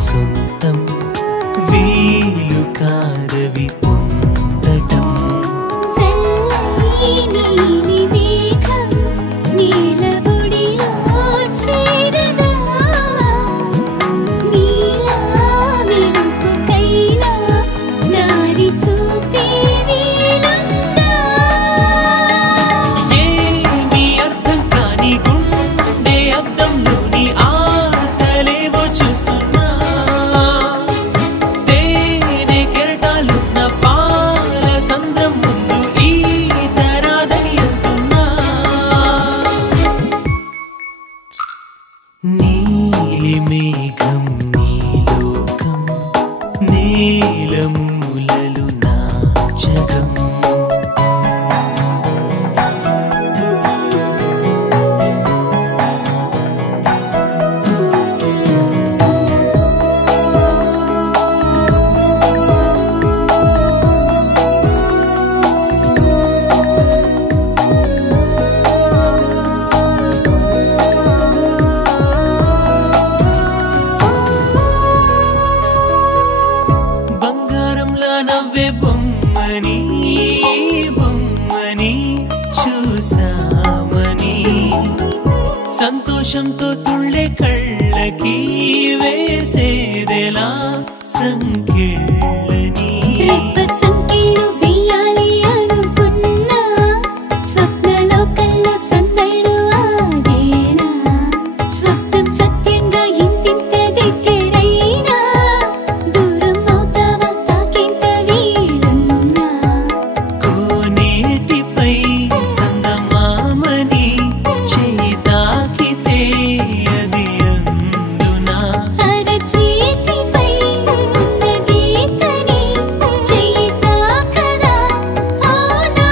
సొంతం వీలు కాదవి పొందటం నీలి మేఘం నీలబొడిలో చేరదా నీలా మెరుపుకైనా దారి చూపే వీలుందా ఏమీ అర్థం కాని గుండె అద్దంలోని ఆశలేవో చూస్తున్నా తేనె కెరటాలున్న పాల సంద్రం ముందు ఈత రాదని అంటున్నా నీలి మేఘం నీలోకం నీలమూలలు నా జగం బంగారంలా నవ్వే బొమ్మని బొమ్మని చూసామని సంతోషంతో తుళ్ళే కళ్ళకి వేసేదెలా సంకెళ్ళని రెప్ప సంకెళ్ళు వెయ్యాలి అనుకున్నా స్వప్నలోకంలో సందళ్ళు ఆగేనా స్వప్నం సత్యంగా ఇంతింత దగ్గరైనా దూరం అవుతావా తాకేంత వీలున్నా కోనేటిపై చందమామని చేయి తాకితే అది అందునా అరచేతిపై ఉన్న గీతని చెయ్యి తాకదా అవునా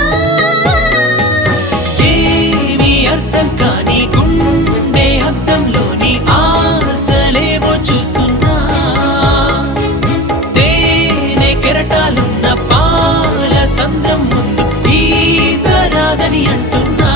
ఏమీ అర్థం కాని గుండె అద్దంలోని ఆశలేవో చూస్తున్నా తేనె కెరటాలున్న పాల సంద్రం ముందు ఈత రాదని అంటున్నా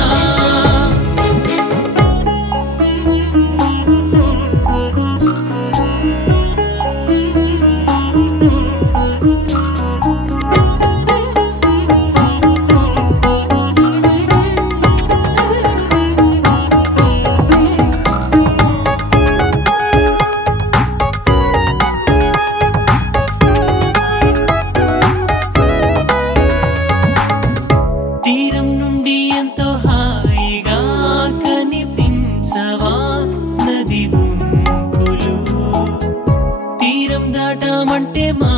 తీరం నుండి ఎంతో హాయిగా కనిపించవా నది వంపులు తీరం దాటామంటే మా